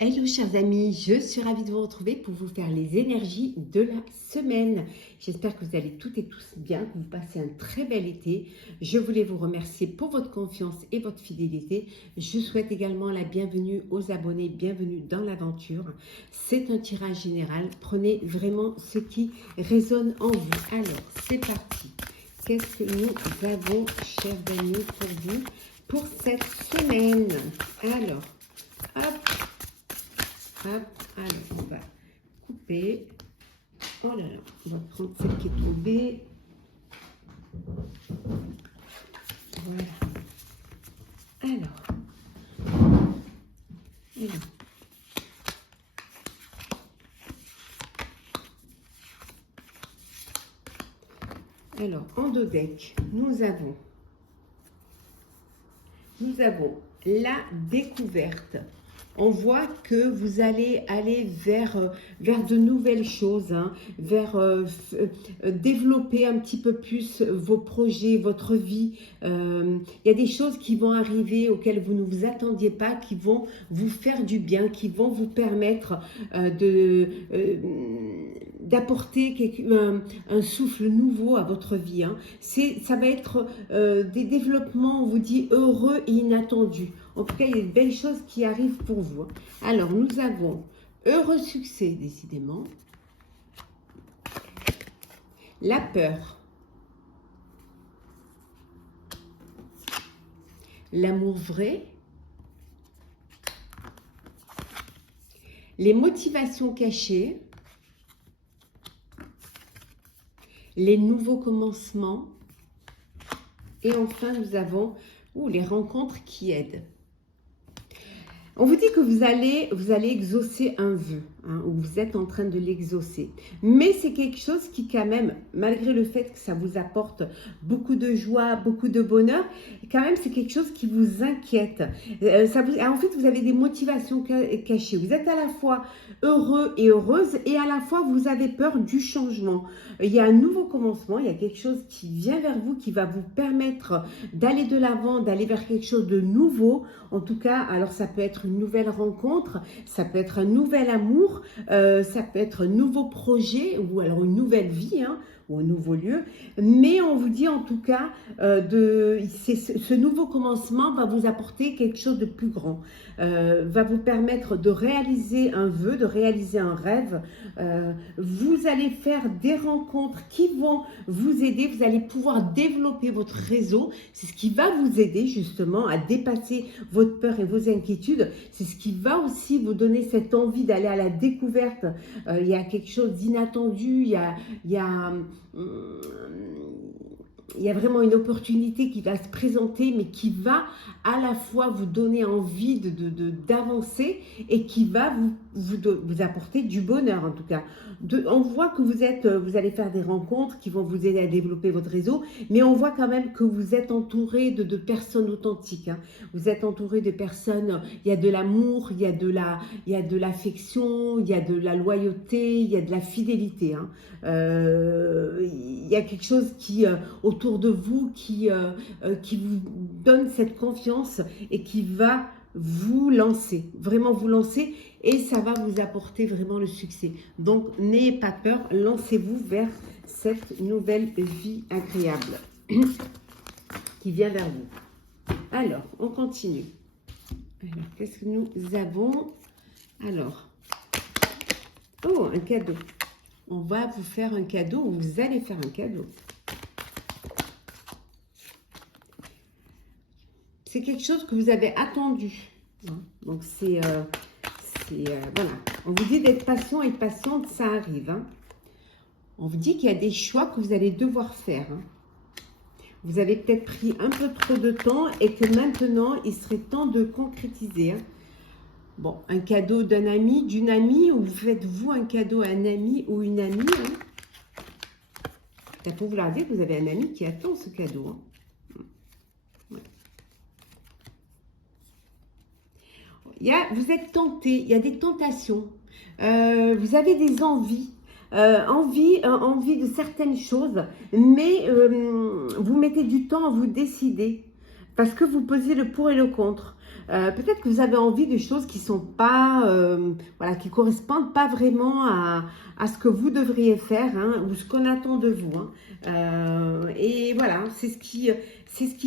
Hello chers amis, je suis ravie de vous retrouver pour vous faire les énergies de la semaine. J'espère que vous allez toutes et tous bien, que vous passez un très bel été. Je voulais vous remercier pour votre confiance et votre fidélité. Je souhaite également la bienvenue aux abonnés, bienvenue dans l'aventure. C'est un tirage général, prenez vraiment ce qui résonne en vous. Alors, c'est parti. Qu'est-ce que nous avons, chers amis, pour vous pour cette semaine? Alors, hop. Hop, alors on va couper. Oh là là, on va prendre celle qui est tombée. Voilà. Alors, en dos deck, nous avons la découverte. On voit que vous allez aller vers de nouvelles choses, hein, développer un petit peu plus vos projets, votre vie. Il y a des choses qui vont arriver auxquelles vous ne vous attendiez pas, qui vont vous faire du bien, qui vont vous permettre d'apporter un souffle nouveau à votre vie. Hein. Ça va être des développements, on vous dit, heureux et inattendus. En tout cas, il y a de belles choses qui arrivent pour vous. Alors, nous avons heureux succès, décidément. La peur. L'amour vrai. Les motivations cachées. Les nouveaux commencements. Et enfin, nous avons les rencontres qui aident. On vous dit que vous allez exaucer un vœu, hein, ou vous êtes en train de l'exaucer. Mais c'est quelque chose qui quand même, malgré le fait que ça vous apporte beaucoup de joie, beaucoup de bonheur, quand même c'est quelque chose qui vous inquiète. En fait, vous avez des motivations cachées. Vous êtes à la fois heureux et heureuse et à la fois vous avez peur du changement. Il y a un nouveau commencement, il y a quelque chose qui vient vers vous, qui va vous permettre d'aller de l'avant, d'aller vers quelque chose de nouveau. En tout cas, alors ça peut être une nouvelle rencontre, ça peut être un nouvel amour, ça peut être un nouveau projet ou alors une nouvelle vie, hein, ou un nouveau lieu. Mais on vous dit en tout cas, ce nouveau commencement va vous apporter quelque chose de plus grand, va vous permettre de réaliser un vœu, de réaliser un rêve. Vous allez faire des rencontres qui vont vous aider, vous allez pouvoir développer votre réseau. C'est ce qui va vous aider justement à dépasser votre peur et vos inquiétudes. C'est ce qui va aussi vous donner cette envie d'aller à la découverte. Il y a quelque chose d'inattendu, il y a vraiment une opportunité qui va se présenter, mais qui va à la fois vous donner envie d'avancer et qui va vous apporter du bonheur en tout cas. On voit que vous allez faire des rencontres qui vont vous aider à développer votre réseau, mais on voit quand même que vous êtes entouré de personnes authentiques. Hein. Vous êtes entouré de personnes, il y a de l'amour, il y a de l'affection, il y a de la loyauté, il y a de la fidélité. Hein. Il y a quelque chose qui autour de vous qui vous donne cette confiance et qui va vous lancer, vraiment vous lancer, et ça va vous apporter vraiment le succès. Donc n'ayez pas peur, lancez-vous vers cette nouvelle vie agréable qui vient vers vous. Alors, on continue. Alors, qu'est-ce que nous avons? Alors, oh, un cadeau. On va vous faire un cadeau, ou vous allez faire un cadeau. C'est quelque chose que vous avez attendu. Hein. Donc, voilà. On vous dit d'être patient et patiente, ça arrive. Hein. On vous dit qu'il y a des choix que vous allez devoir faire. Hein. Vous avez peut-être pris un peu trop de temps et que maintenant, il serait temps de concrétiser. Hein. Bon, un cadeau d'un ami, d'une amie, ou vous faites-vous un cadeau à un ami ou une amie. Hein. Ça peut vouloir dire que vous avez un ami qui attend ce cadeau. Hein. Vous êtes tenté, il y a des tentations, vous avez des envies, envie de certaines choses, mais vous mettez du temps à vous décider. parce que vous pesez le pour et le contre. Peut-être que vous avez envie de choses qui sont pas, voilà, qui correspondent pas vraiment à ce que vous devriez faire, hein, ou ce qu'on attend de vous. Hein. Et voilà, c'est ce qui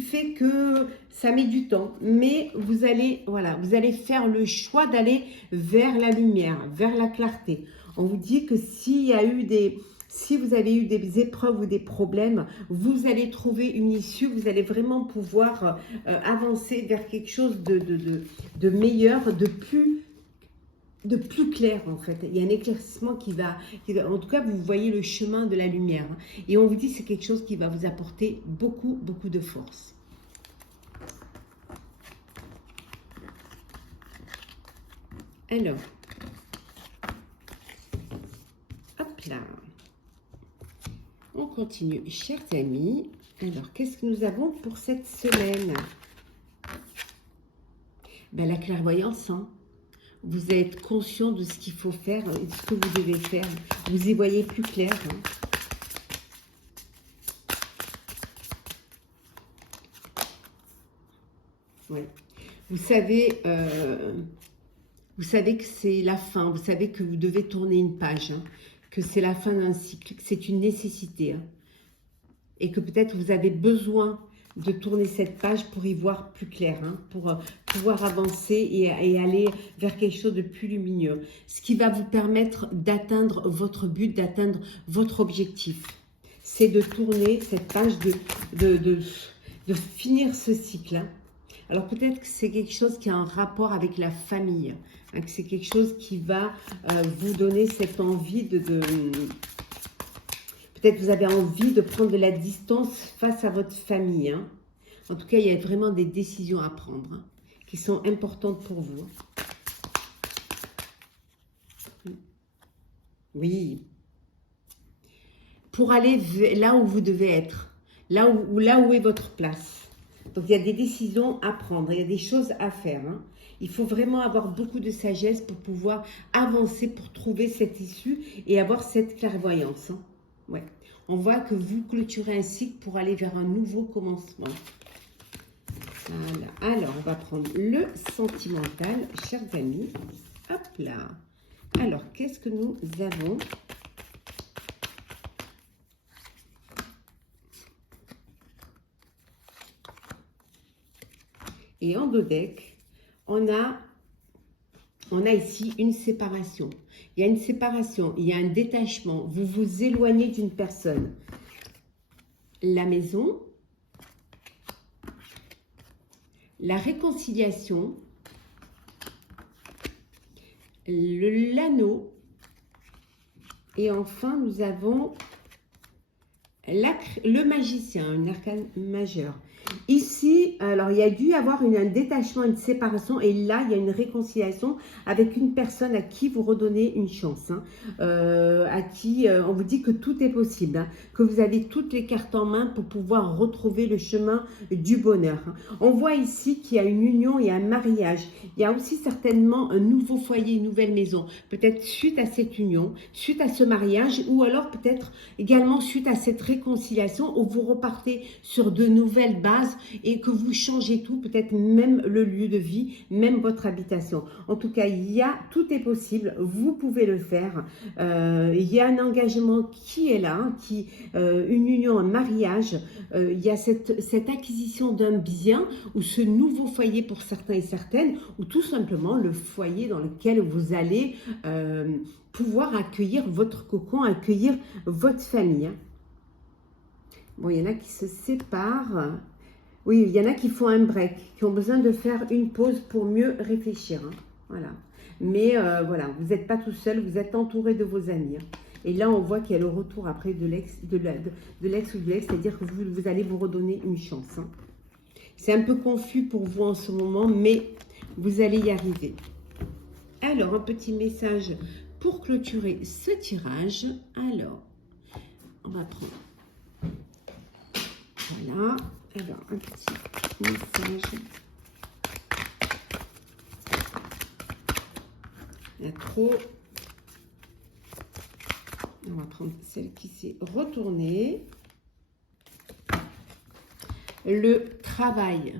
fait que ça met du temps. Mais vous allez, voilà, vous allez faire le choix d'aller vers la lumière, vers la clarté. On vous dit que si vous avez eu des épreuves ou des problèmes, vous allez trouver une issue, vous allez vraiment pouvoir avancer vers quelque chose de meilleur, de plus clair en fait. Il y a un éclaircissement en tout cas vous voyez le chemin de la lumière. Hein. Et on vous dit que c'est quelque chose qui va vous apporter beaucoup, beaucoup de force. Alors, hop là. On continue, chers amis. Alors, qu'est-ce que nous avons pour cette semaine? Ben, la clairvoyance, hein. Vous êtes conscient de ce qu'il faut faire et de ce que vous devez faire. Vous y voyez plus clair. Hein. Ouais. Vous savez que c'est la fin. Vous savez que vous devez tourner une page. Hein. Que c'est la fin d'un cycle, que c'est une nécessité. Hein. Et que peut-être vous avez besoin de tourner cette page pour y voir plus clair, hein, pour pouvoir avancer et aller vers quelque chose de plus lumineux. Ce qui va vous permettre d'atteindre votre but, d'atteindre votre objectif. C'est de tourner cette page, de finir ce cycle. Hein. Alors peut-être que c'est quelque chose qui a un rapport avec la famille, hein, que c'est quelque chose qui va vous donner cette envie peut-être vous avez envie de prendre de la distance face à votre famille. Hein. En tout cas, il y a vraiment des décisions à prendre hein, qui sont importantes pour vous. Oui. Pour aller là où vous devez être, là où est votre place. Donc, il y a des décisions à prendre, il y a des choses à faire. Hein. Il faut vraiment avoir beaucoup de sagesse pour pouvoir avancer, pour trouver cette issue et avoir cette clairvoyance. Hein. Ouais. On voit que vous clôturez un cycle pour aller vers un nouveau commencement. Voilà. Alors, on va prendre le sentimental, chers amis. Hop là. Alors, qu'est-ce que nous avons? Et en dodec, on a ici une séparation. Il y a une séparation, il y a un détachement. Vous vous éloignez d'une personne. La maison, la réconciliation, l'anneau, et enfin nous avons le magicien, un arcane majeur. Ici, alors il y a dû y avoir un détachement, une séparation, et là il y a une réconciliation avec une personne à qui vous redonnez une chance, hein, à qui on vous dit que tout est possible, hein, que vous avez toutes les cartes en main pour pouvoir retrouver le chemin du bonheur. Hein. On voit ici qu'il y a une union et un mariage. Il y a aussi certainement un nouveau foyer, une nouvelle maison, peut-être suite à cette union, suite à ce mariage, ou alors peut-être également suite à cette réconciliation où vous repartez sur de nouvelles bases et que vous changez tout, peut-être même le lieu de vie, même votre habitation. En tout cas, tout est possible, vous pouvez le faire. Il y a un engagement qui est là, une union, un mariage. Il y a cette acquisition d'un bien ou ce nouveau foyer pour certains et certaines, ou tout simplement le foyer dans lequel vous allez pouvoir accueillir votre cocon, accueillir votre famille. Bon, il y en a qui se séparent. Oui, il y en a qui font un break, qui ont besoin de faire une pause pour mieux réfléchir. Hein. Voilà. Mais voilà, vous n'êtes pas tout seul, vous êtes entouré de vos amis. Hein. Et là, on voit qu'il y a le retour après de l'ex ou de l'ex, c'est-à-dire que vous allez vous redonner une chance. Hein. C'est un peu confus pour vous en ce moment, mais vous allez y arriver. Alors, un petit message pour clôturer ce tirage. Alors, on va prendre... Voilà. Alors, un petit message. Il y a trop. On va prendre celle qui s'est retournée. Le travail.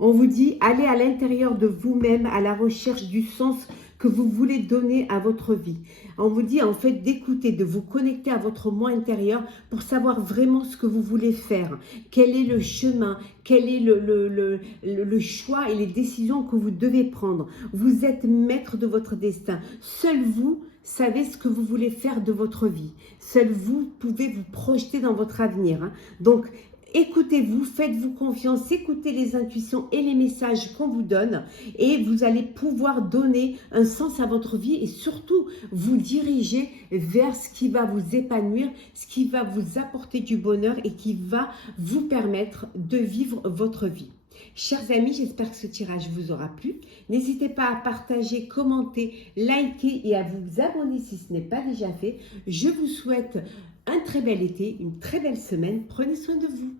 On vous dit, allez à l'intérieur de vous-même à la recherche du sens que vous voulez donner à votre vie. On vous dit en fait d'écouter, de vous connecter à votre moi intérieur pour savoir vraiment ce que vous voulez faire. Quel est le chemin, quel est le choix et les décisions que vous devez prendre. Vous êtes maître de votre destin. Seul vous savez ce que vous voulez faire de votre vie. Seul vous pouvez vous projeter dans votre avenir. Donc, écoutez-vous, faites-vous confiance, écoutez les intuitions et les messages qu'on vous donne et vous allez pouvoir donner un sens à votre vie et surtout vous diriger vers ce qui va vous épanouir, ce qui va vous apporter du bonheur et qui va vous permettre de vivre votre vie. Chers amis, j'espère que ce tirage vous aura plu. N'hésitez pas à partager, commenter, liker et à vous abonner si ce n'est pas déjà fait. Je vous souhaite un très bel été, une très belle semaine. Prenez soin de vous.